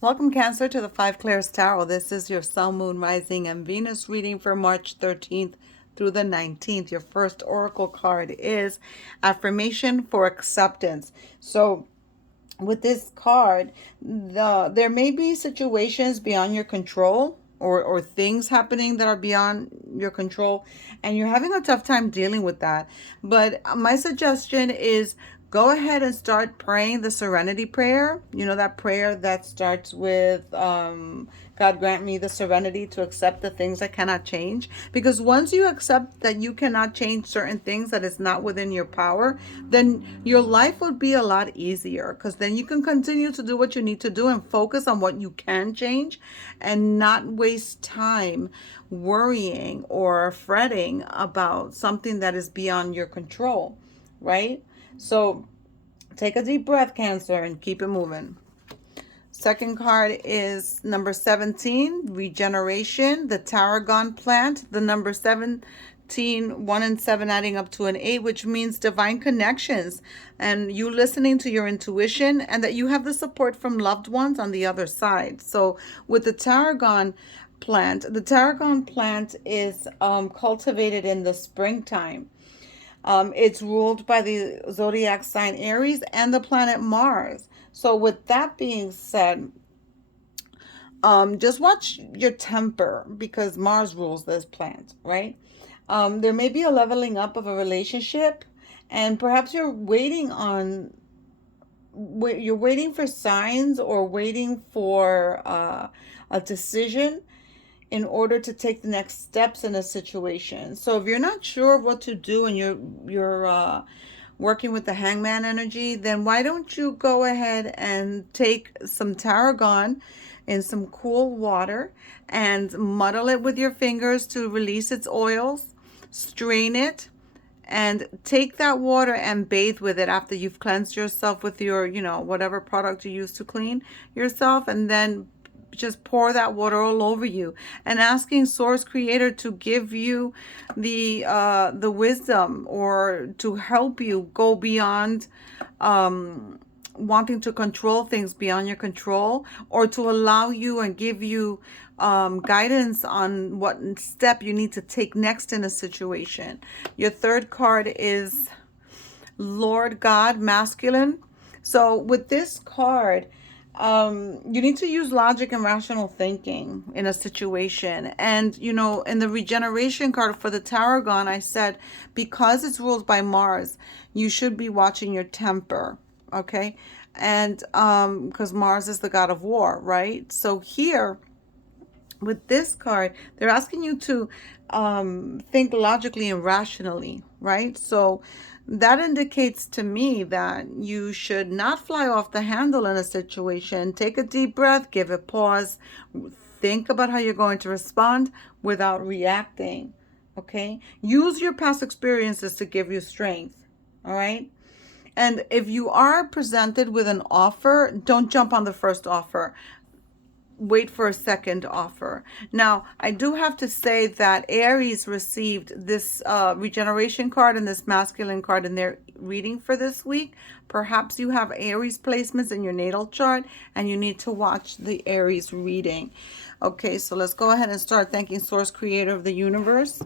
Welcome, Cancer, to the Five Clairs Tarot. This is your Sun, Moon, Rising, and Venus reading for March 13th through the 19th. Your first oracle card is Affirmation for Acceptance. So, with this card, there may be situations beyond your control, or things happening that are beyond your control, and you're having a tough time dealing with that. But my suggestion is go ahead and start praying the Serenity prayer. You know, that prayer that starts with God grant me the serenity to accept the things I cannot change. Because once you accept that you cannot change certain things, that is not within your power, then your life would be a lot easier, because then you can continue to do what you need to do and focus on what you can change and not waste time worrying or fretting about something that is beyond your control, right? So take a deep breath, Cancer, and keep it moving. Second card is number 17, regeneration, the tarragon plant. The number 17, 1 and 7 adding up to an 8, which means divine connections and you listening to your intuition, and that you have the support from loved ones on the other side. So with the tarragon plant is cultivated in the springtime. It's ruled by the zodiac sign Aries and the planet Mars. So with that being said, just watch your temper, because Mars rules this plant, right? There may be a leveling up of a relationship, and perhaps you're waiting for signs, or waiting for a decision in order to take the next steps in a situation. So if you're not sure of what to do, and you're working with the hangman energy, then why don't you go ahead and take some tarragon in some cool water and muddle it with your fingers to release its oils, strain it, and take that water and bathe with it after you've cleansed yourself with your, whatever product you use to clean yourself, and then just pour that water all over you, and asking Source Creator to give you the wisdom, or to help you go beyond wanting to control things beyond your control, or to allow you and give you guidance on what step you need to take next in a situation. Your third card is Lord God, masculine. So with this card, you need to use logic and rational thinking in a situation. And, in the regeneration card for the tarragon, I said, because it's ruled by Mars, you should be watching your temper. Okay. And because Mars is the god of war, right? So here, with this card, they're asking you to think logically and rationally, right? So that indicates to me that you should not fly off the handle in a situation. Take a deep breath, give it pause, think about how you're going to respond without reacting, okay? Use your past experiences to give you strength, all right? And if you are presented with an offer, don't jump on the first offer. Wait for a second offer. Now, I do have to say that Aries received this regeneration card and this masculine card in their reading for this week. Perhaps you have Aries placements in your natal chart, and you need to watch the Aries reading. Okay, so let's go ahead and start thanking Source Creator of the universe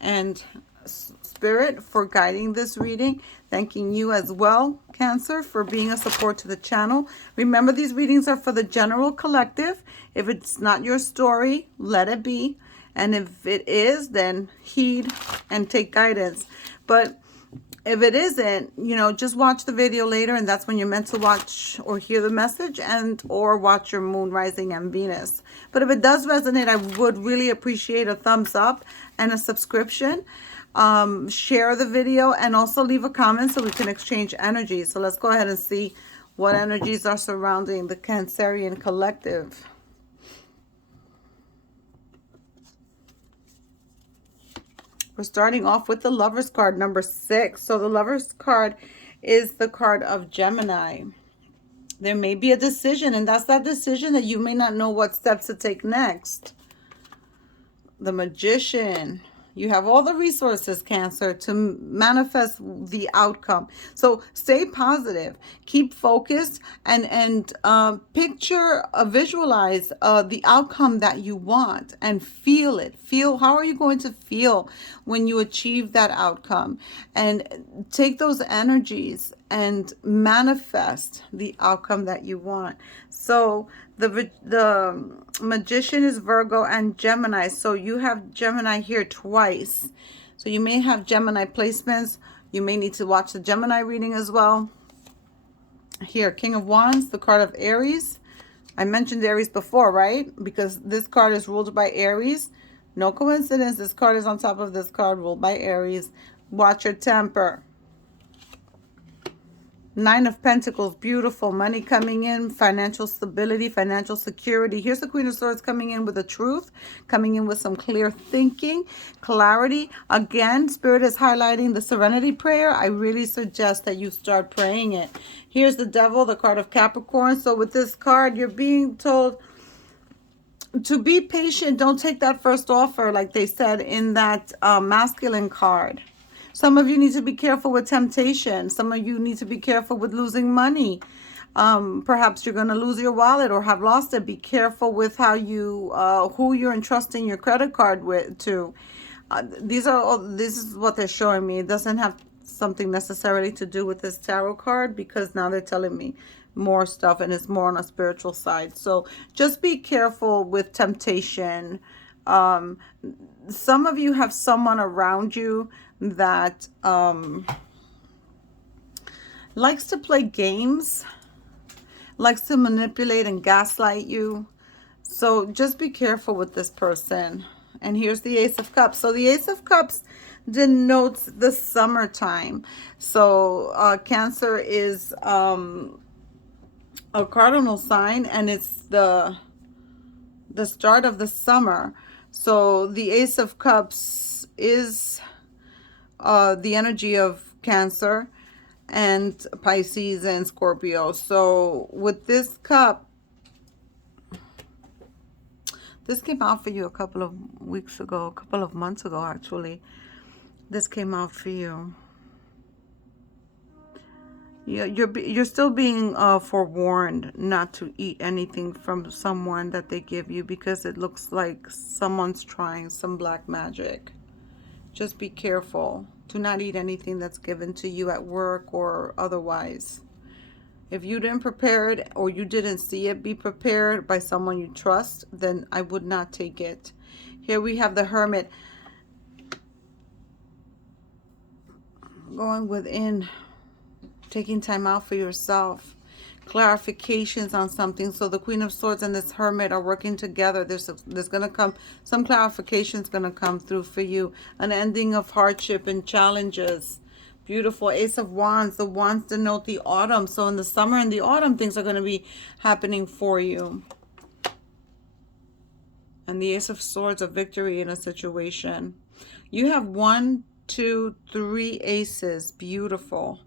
and Spirit for guiding this reading. Thanking you as well, Cancer, for being a support to the channel. Remember, these readings are for the general collective. If it's not your story, let it be. And if it is, then heed and take guidance. But if it isn't, just watch the video later, and that's when you're meant to watch or hear the message, and or watch your moon, rising, and Venus. But if it does resonate, I would really appreciate a thumbs up and a subscription. Share the video, and also leave a comment so we can exchange energy. So let's go ahead and see what energies are surrounding the Cancerian collective. We're starting off with the Lover's card, number 6. So the Lover's card is the card of Gemini. There may be a decision, and that's that decision that you may not know what steps to take next. The Magician. You have all the resources, Cancer, to manifest the outcome. So stay positive, keep focused, and picture, visualize the outcome that you want, and feel it. Feel, how are you going to feel when you achieve that outcome? And take those energies and manifest the outcome that you want. So the Magician is Virgo and Gemini. So you have Gemini here twice. So you may have Gemini placements. You may need to watch the Gemini reading as well. Here, King of Wands, the card of Aries. I mentioned Aries before, right? Because this card is ruled by Aries. No coincidence. This card is on top of this card ruled by Aries. Watch your temper. Nine of Pentacles, beautiful. Money coming in, financial stability, financial security. Here's the Queen of Swords coming in with the truth, coming in with some clear thinking, clarity. Again, Spirit is highlighting the Serenity prayer. I really suggest that you start praying it. Here's the Devil, the card of Capricorn. So with this card, you're being told to be patient. Don't take that first offer, like they said in that masculine card. Some of you need to be careful with temptation. Some of you need to be careful with losing money. Perhaps you're going to lose your wallet or have lost it. Be careful with how you, who you're entrusting your credit card with to. This is what they're showing me. It doesn't have something necessarily to do with this tarot card, because now they're telling me more stuff and it's more on a spiritual side. So just be careful with temptation. Some of you have someone around you that likes to play games, likes to manipulate and gaslight you. So just be careful with this person. And here's the Ace of Cups. So the Ace of Cups denotes the summertime. So Cancer is a cardinal sign, and it's the start of the summer. So the Ace of Cups is the energy of Cancer and Pisces and Scorpio. So with this cup, this came out for you a couple of weeks ago, a couple of months ago actually. This came out for you. You're still being forewarned not to eat anything from someone that they give you, because it looks like someone's trying some black magic. Just be careful. Do not eat anything that's given to you at work or otherwise. If you didn't prepare it or you didn't see it be prepared by someone you trust, then I would not take it. Here we have the Hermit going within, taking time out for yourself, clarifications on something. So the Queen of Swords and this Hermit are working together. There's going to come some clarifications, going to come through for you. An ending of hardship and challenges. Beautiful. Ace of Wands. The wands denote the autumn. So in the summer and the autumn, things are going to be happening for you. And the Ace of Swords, a victory in a situation. You have 1, 2, 3 aces. Beautiful.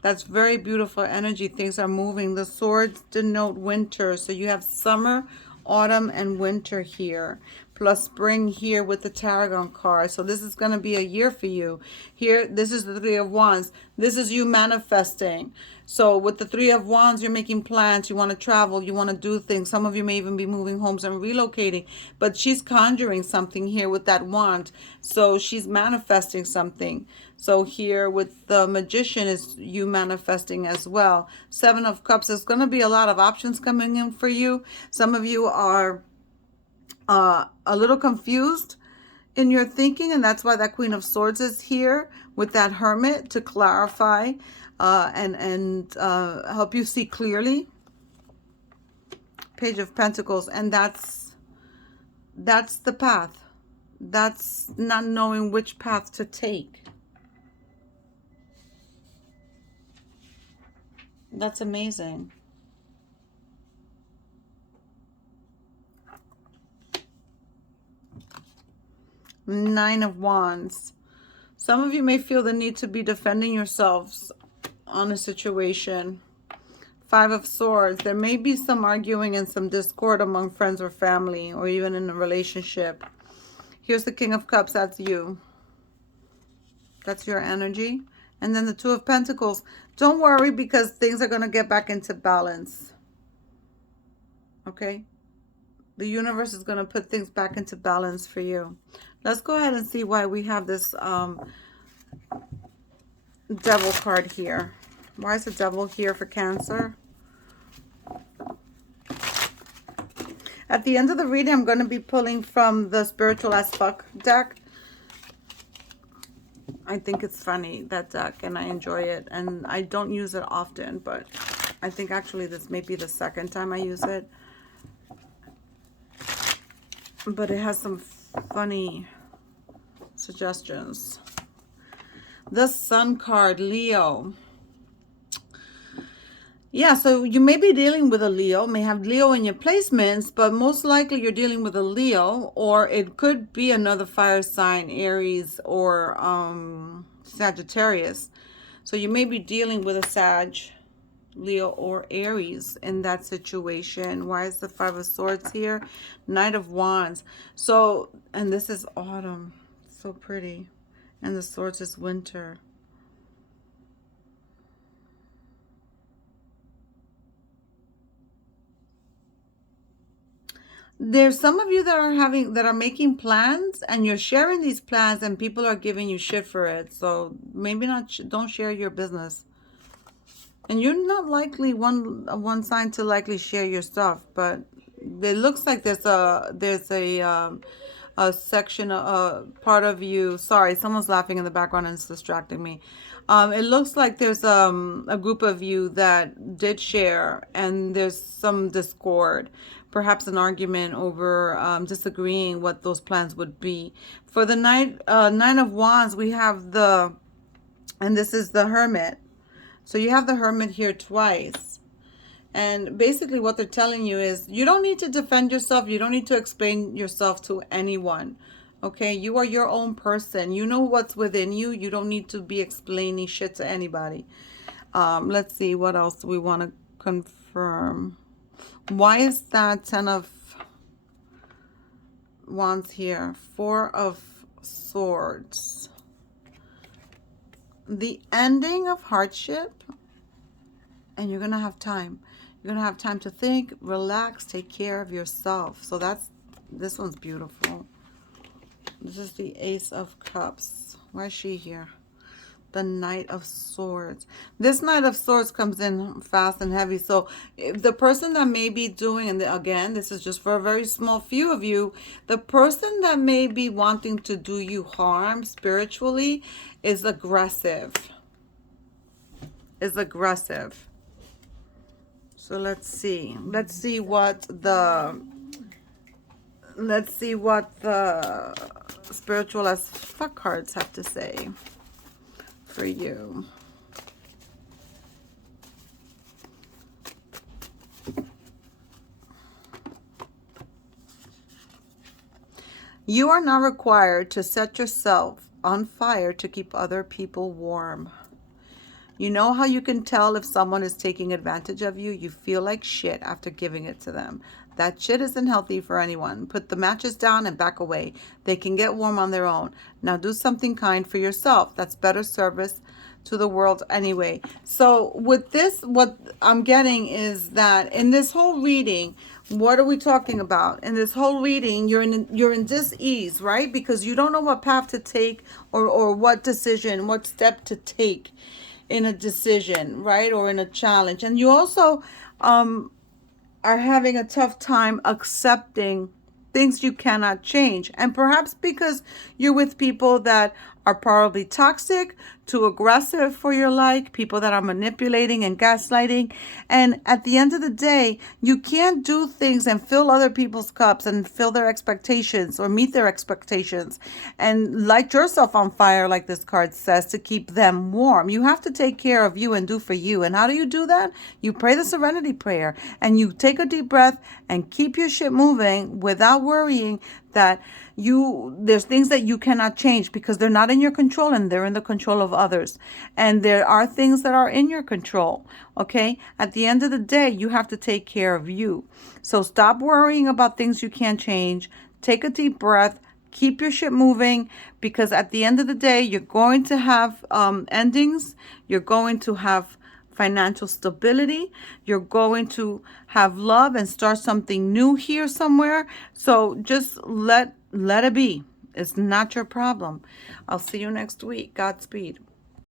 That's very beautiful energy. Things are moving. The swords denote winter. So you have summer, autumn, and winter here. Plus spring here with the tarragon card. So this is going to be a year for you. Here, this is the Three of Wands. This is you manifesting. So with the Three of Wands, you're making plans. You want to travel. You want to do things. Some of you may even be moving homes and relocating. But she's conjuring something here with that wand. So she's manifesting something. So here with the Magician is you manifesting as well. Seven of Cups. There's going to be a lot of options coming in for you. Some of you are a little confused in your thinking, and that's why that Queen of Swords is here with that Hermit to clarify and help you see clearly. Page of Pentacles, and that's the path. That's not knowing which path to take. That's amazing. Nine of Wands. Some of you may feel the need to be defending yourselves on a situation. Five of Swords. There may be some arguing and some discord among friends or family, or even in a relationship. Here's the King of Cups. That's you. That's your energy. And then the Two of Pentacles. Don't worry, because things are going to get back into balance. Okay? The universe is going to put things back into balance for you. Let's go ahead and see why we have this Devil card here. Why is the Devil here for Cancer? At the end of the reading, I'm going to be pulling from the Spiritual as Fuck deck. I think it's funny, that deck, and I enjoy it. And I don't use it often, but I think actually this may be the second time I use it. But it has some funny suggestions. The Sun card, Leo. Yeah, so you may be dealing with a Leo, may have Leo in your placements, but most likely you're dealing with a Leo, or it could be another fire sign, Aries or Sagittarius. So you may be dealing with a Sag, Leo, or Aries in that situation. Why is the Five of Swords here? Knight of Wands. So, and this is autumn. So pretty. And the Swords is winter. There's some of you that are making plans, and you're sharing these plans, and people are giving you shit for it. So maybe not, don't share your business. And you're not likely one sign to likely share your stuff, but it looks like there's a section, a part of you. Sorry, someone's laughing in the background and it's distracting me. It looks like there's a group of you that did share, and there's some discord, perhaps an argument over disagreeing what those plans would be. For the Nine of Wands, we have and this is the Hermit. So you have the Hermit here twice. And basically what they're telling you is you don't need to defend yourself. You don't need to explain yourself to anyone. Okay? You are your own person. You know what's within you. You don't need to be explaining shit to anybody. Let's see what else do we want to confirm. Why is that 10 of Wands here? 4 of Swords. The ending of hardship, and you're going to have time. You're going to have time to think, relax, take care of yourself. So this one's beautiful. This is the Ace of Cups. Why is she here? The Knight of Swords. This Knight of Swords comes in fast and heavy. So if the person that may be doing, and again, this is just for a very small few of you, the person that may be wanting to do you harm spiritually is aggressive. Is aggressive. So let's see. Let's see what the Spiritual as Fuck cards have to say for you. You are not required to set yourself on fire to keep other people warm. You know how you can tell if someone is taking advantage of you? You feel like shit after giving it to them. That shit isn't healthy for anyone. Put the matches down and back away. They can get warm on their own. Now do something kind for yourself. That's better service to the world anyway. So with this, what I'm getting is that in this whole reading, what are we talking about? In this whole reading, you're in dis-ease, right? Because you don't know what path to take, or what decision, what step to take in a decision, right? Or in a challenge. And you also are having a tough time accepting things you cannot change. And perhaps because you're with people that are probably toxic, too aggressive for your like, people that are manipulating and gaslighting. And at the end of the day, you can't do things and fill other people's cups and fill their expectations or meet their expectations and light yourself on fire, like this card says, to keep them warm. You have to take care of you and do for you. And how do you do that? You pray the Serenity prayer, and you take a deep breath and keep your shit moving without worrying that there's things that you cannot change because they're not in your control, and they're in the control of others. And there are things that are in your control. Okay? At the end of the day, you have to take care of you. So stop worrying about things you can't change. Take a deep breath, Keep your shit moving, because at the end of the day, you're going to have endings. You're going to have financial stability. You're going to have love and start something new here somewhere. So just let it be. It's not your problem. I'll see you next week. Godspeed.